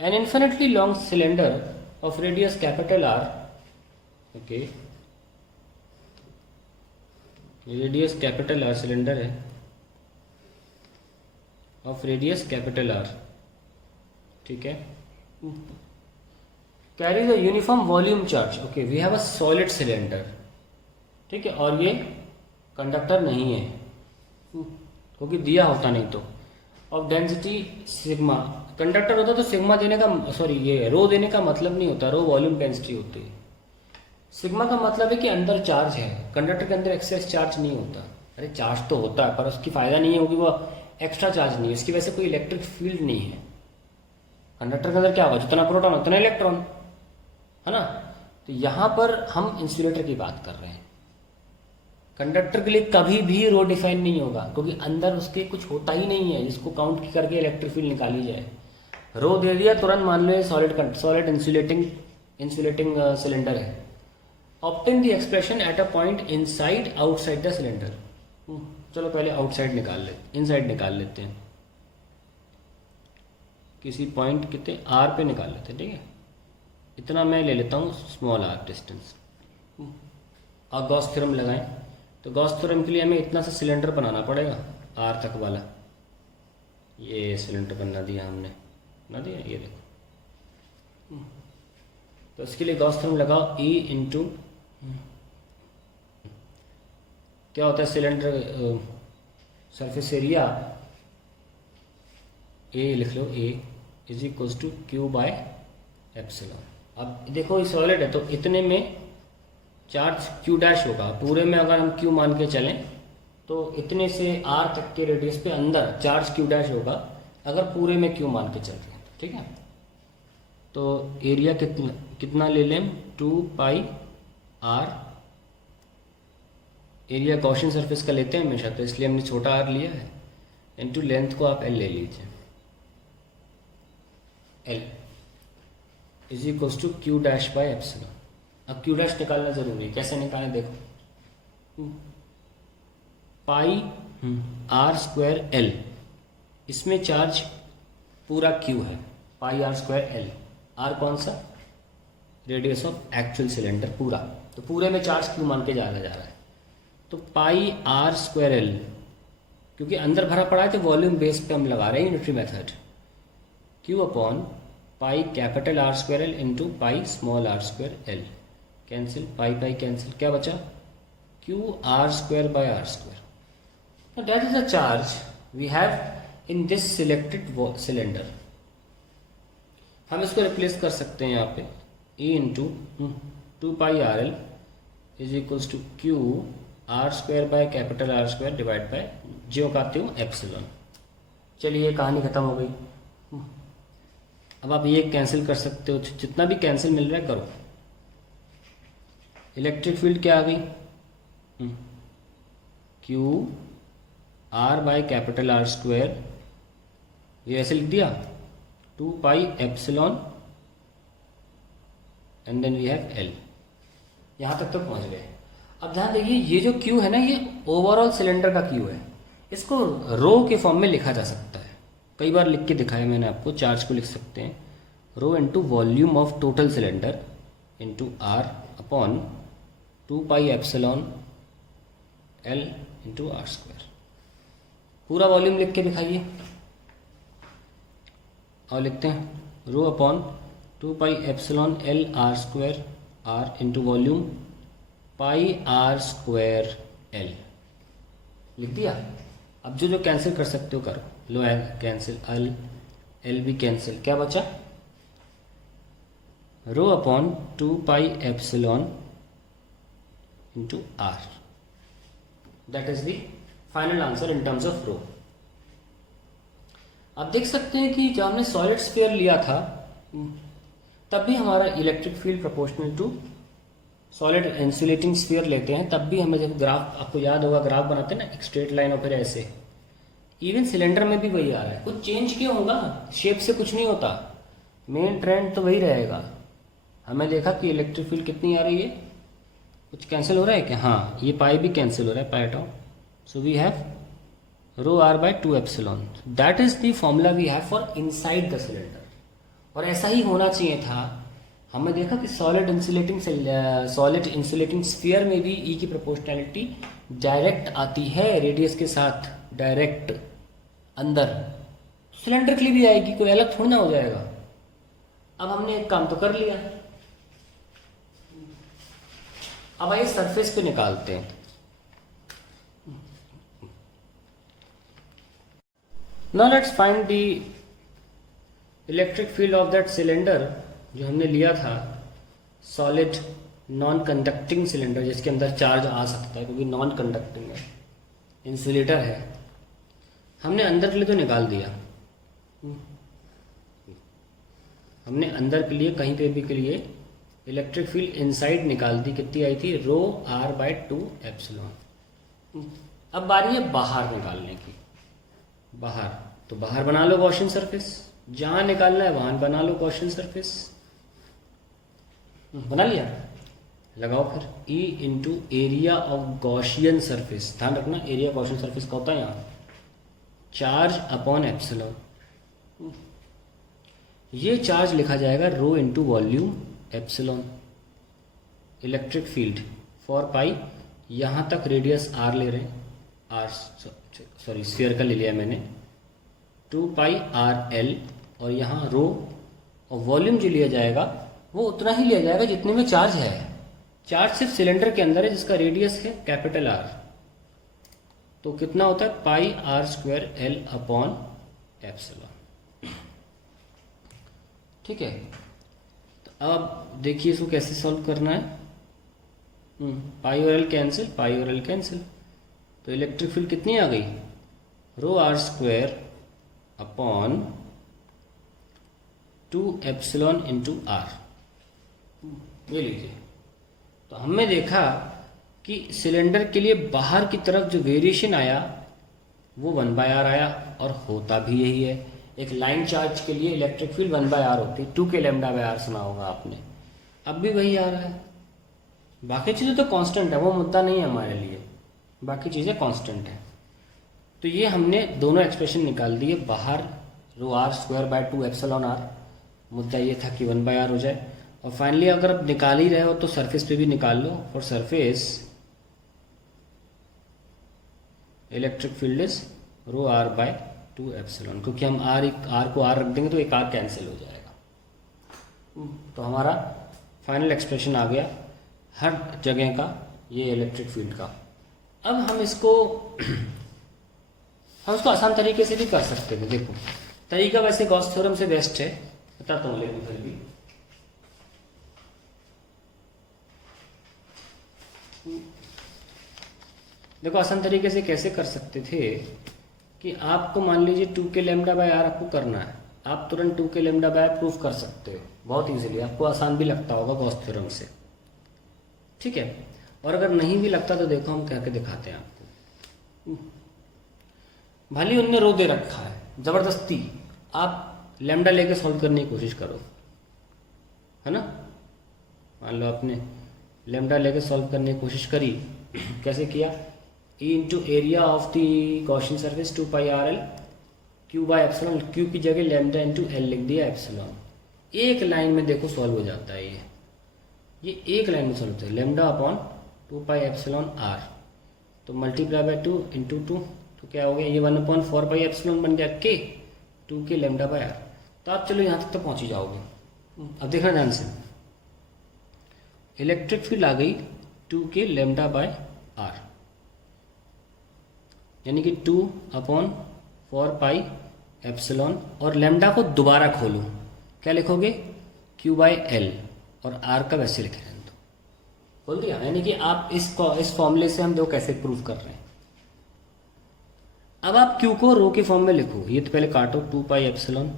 An infinitely long cylinder of radius capital R, okay, radius capital R cylinder है of radius capital R, ठीक है, carries a uniform volume charge, okay, we have a solid cylinder, ठीक है, और ये conductor नहीं है क्योंकि दिया होता नहीं तो, ऑफ डेंसिटी सिग्मा, कंडक्टर होता तो सिग्मा देने का, सॉरी ये रो देने का मतलब नहीं होता, रो वॉल्यूम डेंसिटी होती है, सिग्मा का मतलब है कि अंदर चार्ज है, कंडक्टर के अंदर एक्सेस चार्ज नहीं होता, अरे चार्ज तो होता है पर उसकी फायदा नहीं है क्योंकि वो एक्स्ट्रा चार्ज नहीं है, इसकी वजह से कोई इलेक्ट्रिक फील्ड नहीं है, कंडक्टर के अंदर क्या होगा, जितना प्रोटॉन उतना इलेक्ट्रॉन, है ना, तो यहां पर हम इंसुलेटर की बात कर रहे हैं, कंडक्टर के लिए कभी भी रो डिफाइन नहीं होगा क्योंकि अंदर उसके कुछ होता ही नहीं है जिसको काउंट करके इलेक्ट्रिक फील्ड निकाली जाए, रो दे दिया तुरंत मान लो ये सॉलिड इंसुलेटिंग सिलेंडर है, obtain the expression at a point inside outside the cylinder, चलो पहले आउटसाइड निकाल लेते, इनसाइड निकाल लेते हैं, किसी पॉइंट कितने आर पे निकाल लेते हैं, ठीक है, इतना मैं ले लेता हूँ स्मॉल आर डिस्टेंस, और गॉस थ्योरम लगाएं, तो गॉस थ्योरम के लिए हमें इतना सा सिलेंडर बनाना पड़ेगा आर तक वाला, ये सिलेंडर बना दिया हमने, बना दिया, ये देखो, तो इसके लिए गॉस थ्योरम लगाओ, E इंटू क्या होता है सिलेंडर सरफेस एरिया, ए लिख लो, A is equal to Q by epsilon, अब देखो ये सॉलिड है तो इतने में चार्ज क्यू डैश होगा, पूरे में अगर हम क्यू मान के चलें तो इतने से आर तक के रेडियस पे अंदर चार्ज क्यू डैश होगा अगर पूरे में क्यू मान के चल रहे हैं, ठीक है, तो एरिया कितना ले लें, 2 pi are, area Gaussian surface का लेते हैं हमेशा तो इसलिए हमने छोटा आर लिया है, इनटू लेंथ को आप एल ले लीजिए, L is equal to Q dash by epsilon, अब क्यू डैश निकालना जरूरी है, कैसे निकालें देखो, पाई आर स्क्वायर एल, इसमें चार्ज पूरा क्यू है, pi R square L, R कौन सा, रेडियस ऑफ एक्चुअल सिलेंडर पूरा, तो पूरे में चार्ज क्यू मान के जाना जा रहा है, तो पाई आर स्क्वायर एल, क्योंकि अंदर भरा पड़ा है तो वॉल्यूम बेस पे हम लगा रहे हैं unitary method, Q upon pi capital R square L into pi small R square L, cancel, pi pi cancel, क्या बचा, Q R square by R square, that is the charge we have in this selected cylinder, हम इसको replace कर सकते हैं यहाँ पे, E into 2 pi R L is equals to Q R square by capital R square divide by जो कहते हो एप्सिलॉन, चलिए ये कहानी खत्म हो गई, अब आप ये कैंसिल कर सकते हो, जितना भी कैंसिल मिल रहा है करो, इलेक्ट्रिक फील्ड क्या आ गई, Q R by capital R square, ये ऐसे लिख दिया 2 pi epsilon and then we have L, यहाँ तक तो पहुँच गए, अब ध्यान देखिए ये जो क्यू है ना ये ओवरऑल सिलेंडर का क्यू है, इसको रो के फॉर्म में लिखा जा सकता है, कई बार लिख के दिखाया मैंने आपको, चार्ज को लिख सकते हैं rho into volume of total cylinder into R upon 2 pi epsilon L into R square, पूरा वॉल्यूम लिख के दिखाइए, और लिखते हैं rho upon 2 pi epsilon L R square R into volume pi R square L, लिख दिया, अब जो जो कैंसिल कर सकते हो करो, लो कैंसिल, एल भी कैंसिल, क्या बचा, rho upon 2 pi epsilon into R, that is the final answer in terms of rho. आप देख सकते हैं कि जब हमने सॉलिड स्फीयर लिया था तब भी हमारा electric field proportional to solid insulating sphere लेते हैं, तब भी हमें जब ग्राफ, आपको याद होगा ग्राफ बनाते हैं ना एक स्ट्रेट लाइन और फिर ऐसे, इवन सिलेंडर में भी वही आ रहा है, कुछ चेंज क्यों होगा, शेप से कुछ नहीं होता, मेन ट्रेंड तो वही रहेगा। हमें देखा कि इलेक्ट्रिक फील्ड कितनी आ रही है, कुछ कैंसिल हो रहा है क्या, हाँ ये पाई भी कैंसिल हो रहा है, पाई हटाओ, so we have rho R by 2 epsilon, that is the formula we have for inside the cylinder, और ऐसा ही होना चाहिए था। हमने देखा कि सॉलिड इंसुलेटिंग स्फीयर में भी ई की प्रोपोर्शनैलिटी डायरेक्ट आती है रेडियस के साथ, डायरेक्ट अंदर। सिलेंडर के लिए भी आएगी, कोई अलग थोड़ी ना हो जाएगा। अब हमने एक काम तो कर लिया, अब आइए सरफेस पे निकालते हैं। Now let's find the electric field of that cylinder जो हमने लिया था, सॉलिड नॉन कंडक्टिंग सिलेंडर जिसके अंदर चार्ज आ सकता है क्योंकि नॉन कंडक्टिंग है, इंसुलेटर है। हमने अंदर के लिए तो निकाल दिया, हमने अंदर के लिए कहीं पे भी के लिए इलेक्ट्रिक फील्ड इनसाइड निकाल दी। कितनी आई थी? रो r बाय 2 एप्सिलॉन। अब बारी है बाहर निकालने की। बाहर तो बाहर बना लो गॉसियन सरफेस, जहां निकालना है वहां बना लो गॉसियन सरफेस। बना लिया, लगाओ फिर E into area of Gaussian surface. ध्यान रखना एरिया गॉसियन सरफेस का होता है यहाँ चार्ज अपॉन एप्सिलॉन। ये चार्ज लिखा जाएगा rho into volume epsilon. Electric field four pi, यहाँ तक रेडियस r ले रहे हैं, r सॉरी स्फीयर का ले लिया मैंने, 2 पाई r l, और यहाँ रो, और वॉल्यूम जो लिया जाएगा वो उतना ही लिया जाएगा जितने में चार्ज है। चार्ज सिर्फ सिलेंडर के अंदर है जिसका रेडियस है कैपिटल R, तो कितना होता है? पाई r square l upon epsilon. ठीक है, तो अब देखिए इसको कैसे सॉल्व करना है। पाई और एल कैंसिल, पाई और एल कैंसिल, तो इलेक्ट्रिक फील्ड कितनी आ गई? Rho r square upon 2 epsilon into R. ये लीजिए, तो हमने देखा कि सिलेंडर के लिए बाहर की तरफ जो वेरिएशन आया वो 1/r आया, और होता भी यही है। एक लाइन चार्ज के लिए इलेक्ट्रिक फील्ड 1/r होती है, 2 के लैम्डा बाय r सुना होगा आपने। अब भी वही आ रहा है, बाकी चीज़ें तो कांस्टेंट है, वो मुद्दा नहीं है हमारे लिए, बाकी चीज़ें कांस्टेंट है। तो ये हमने दोनों एक्सप्रेशन निकाल दिए। बाहर रो r square by 2 epsilon r, मुद्दा ये था कि 1/r हो जाए। और फाइनली अगर आप निकाल ही रहे हो तो सरफेस पे भी निकाल लो। For surface electric field is rho r by 2 epsilon, क्योंकि हम r को r रख देंगे तो एक r कैंसिल हो जाएगा। तो हमारा फाइनल एक्सप्रेशन आ गया हर जगह का, ये इलेक्ट्रिक फील्ड का। अब हम इसको आसान तरीके से भी कर सकते थे। देखो तरीका वैसे गॉस थ्योरम से बेस्ट है, बताता हूँ, लेकिन फिर भी देखो आसान तरीके से कैसे कर सकते थे कि आपको मान लीजिए 2 के लैम्डा बाय r आपको करना है, आप तुरंत 2 के लैम्डा बाय r प्रूफ कर सकते हो बहुत इजीली। आपको आसान भी लगता होगा गॉस थ्योरम से, ठीक है। और अगर नहीं भी लगता तो देखो हम करके दिखाते हैं आपको। भले उनने रो दे रखा है, जबरदस्ती आप लैम्डा लेके सॉल्व करने की कोशिश करो, है ना। मान लो आपने लैम्डा लेके सॉल्व करने की कोशिश करी, कैसे किया? E into area of the Gaussian surface 2 pi r l, Q by epsilon, Q की जगह लैम्डा इंटू एल लिख दिया एप्सिलॉन। एक लाइन में देखो सॉल्व हो जाता है ये एक लाइन में सॉल्व होता है। Lambda upon 2 pi epsilon r, तो मल्टीप्लाई बाय 2 इंटू 2, तो क्या हो गया? ये 1/4 पाई एप्सिलॉन बन गया के 2 के लैम्डा बाय r। तो आप चलो यहाँ तक तो पहुँच ही जाओगे। अब देखना ध्यान से, इलेक्ट्रिक फील्ड आ गई 2 के लैम्डा बाय r, यानी कि 2/4 पाई एप्सिलॉन, और लैम्डा को दोबारा खोलो, क्या लिखोगे? q बाय एल, और r का वैसे लिखे रहने दो। बोल दिया, यानी कि आप इस फॉर्मूले से हम देखो कैसे प्रूव कर रहे हैं। अब आप q को रो के फॉर्म में लिखो, ये तो पहले काटो, 2 पाई एप्सिलॉन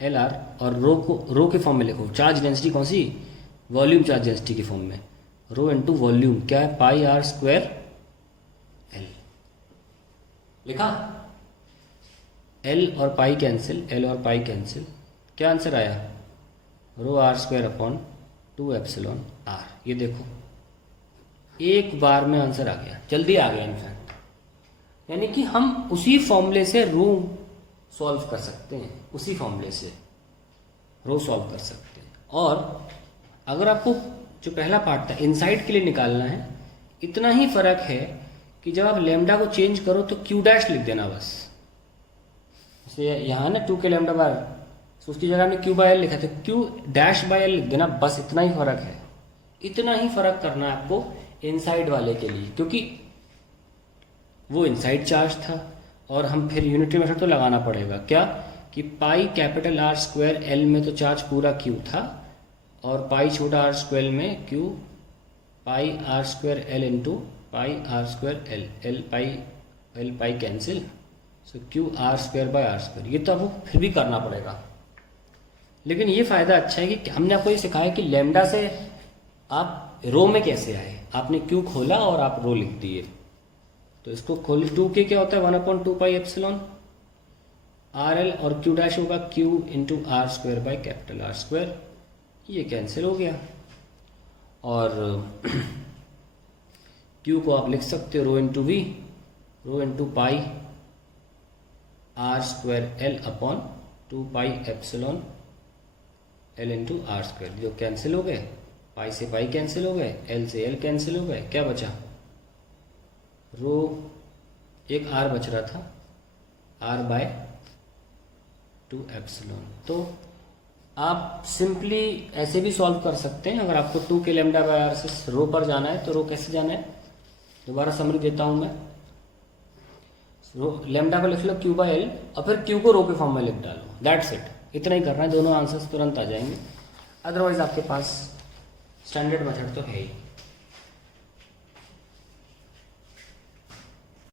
एल आर, और रो के फॉर्म में लिखो। चार्ज डेंसिटी कौन सी? वॉल्यूम चार्ज डेंसिटी के फॉर्म में, रो इंटू वॉल्यूम, क्या है? पाई r स्क्वायर एल। लिखा, एल और पाई कैंसिल, एल और पाई कैंसिल, क्या आंसर आया? रो r square upon 2 epsilon r। ये देखो एक बार में आंसर आ गया, जल्दी आ गया इनफैक्ट। यानी कि हम उसी फॉर्मूले से रो सॉल्व कर सकते हैं, उसी फॉर्मूले से। रो सॉल्व कर सकते हैं। और अगर आपको जो पहला पार्ट था इनसाइड के लिए निकालना है, इतना ही फर्क है कि जब आप लेमडा को चेंज करो तो क्यू डैश लिख देना बस। जैसे यहाँ ना 2 के लेमडा बार, तो उसकी जगह हमने क्यू बाय एल लिखा था, क्यू डैश बाय एल लिख देना, बस इतना ही फर्क है। इतना ही फर्क करना है आपको इनसाइड वाले के लिए, क्योंकि वो इनसाइड चार्ज था और हम फिर यूनिटरी मेथड तो लगाना पड़ेगा क्या कि pi capital R square L में तो चार्ज पूरा क्यू था और पाई छोटा आर स्क्वायर में Q pi R square L into pi R square L, L pi cancel, so Q R square by R square. ये तो आपको फिर भी करना पड़ेगा, लेकिन ये फ़ायदा अच्छा है कि हमने आपको ये सिखाया कि लेमडा से आप रो में कैसे आए। आपने क्यू खोला और आप रो लिख दिए, तो इसको खोल 2k क्या होता है 1/2 पाई एप्सिलॉन आर एल, और क्यू डैश होगा Q into R square by capital R square, ये कैंसिल हो गया। और क्यू को आप लिख सकते हो rho into V, rho into pi R square L upon 2 pi epsilon L into R square, जो कैंसिल हो गए, पाई से पाई कैंसिल हो गए, एल से एल कैंसिल हो गए, क्या बचा रो, एक आर बच रहा था, आर बाय 2 एप्सिलॉन। तो आप सिंपली ऐसे भी सॉल्व कर सकते हैं। अगर आपको 2 के लेमडा बाय आर से रो पर जाना है तो रो कैसे जाना है, दोबारा समरी देता हूं मैं। रो लेमडा को लिख लो क्यू बाय एल और फिर क्यू को रो के फॉर्म में लिख डालो, दैट्स इट। इतना ही करना है, दोनों आंसर्स तुरंत आ जाएंगे। अदरवाइज आपके पास स्टैंडर्ड मेथड तो है ही।